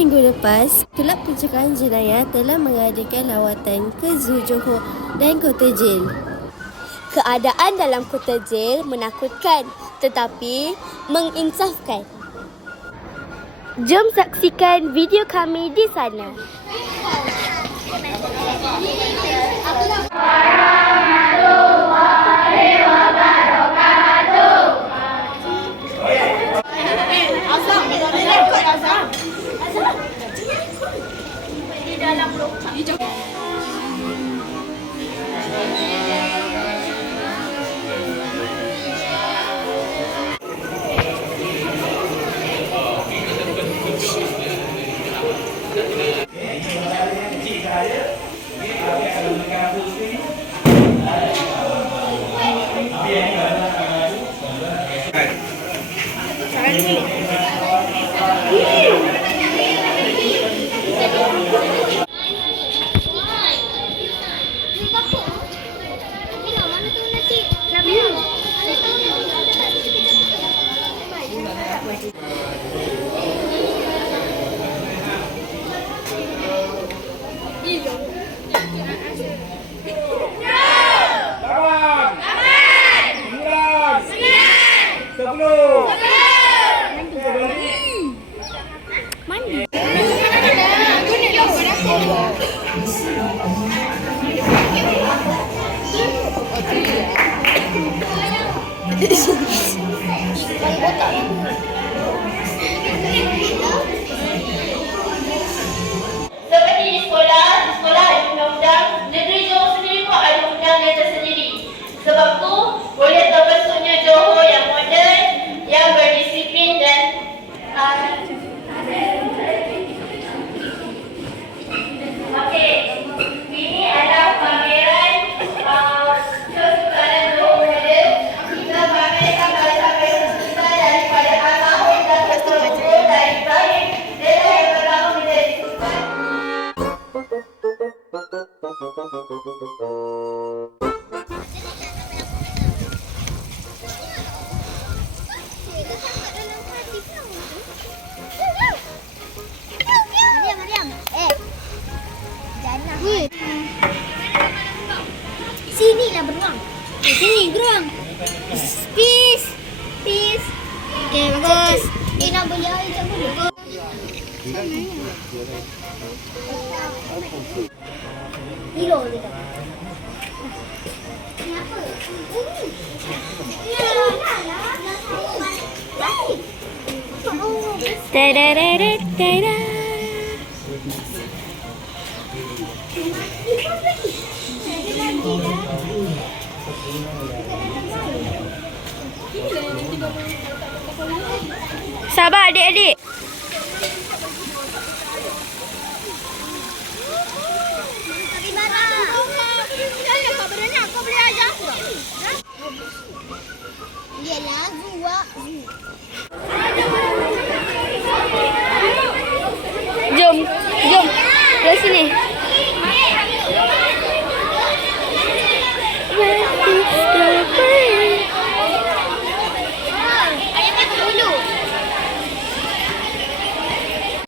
minggu lepas, Kelab Pencegahan Jenayah telah mengadakan lawatan ke Zoo Johor dan Kota Jil. Keadaan dalam Kota Jil menakutkan tetapi menginsafkan. Jom saksikan video kami di sana. Seperti di sekolah ada undang-undang, negeri Johor sendiri pun ada undangnya tersendiri. Sebab tu boleh terbentuknya Johor yang moden, yang berdisiplin dan okey. Ini adalah pameran kesukaran Johor moden. Kita pamerkan karya-karya kita daripada almarhum dan ketua dari Ibrahim Dela yang bergabung menjadi sukan. Sini lah beruang. Sini beruang. Peace. Peace. Okay, bagus. Nak boleh air tak boleh. Hero dia. Kenapa? Ta-da-da-da-da-da. Sabar adik-adik. Kau boleh ajar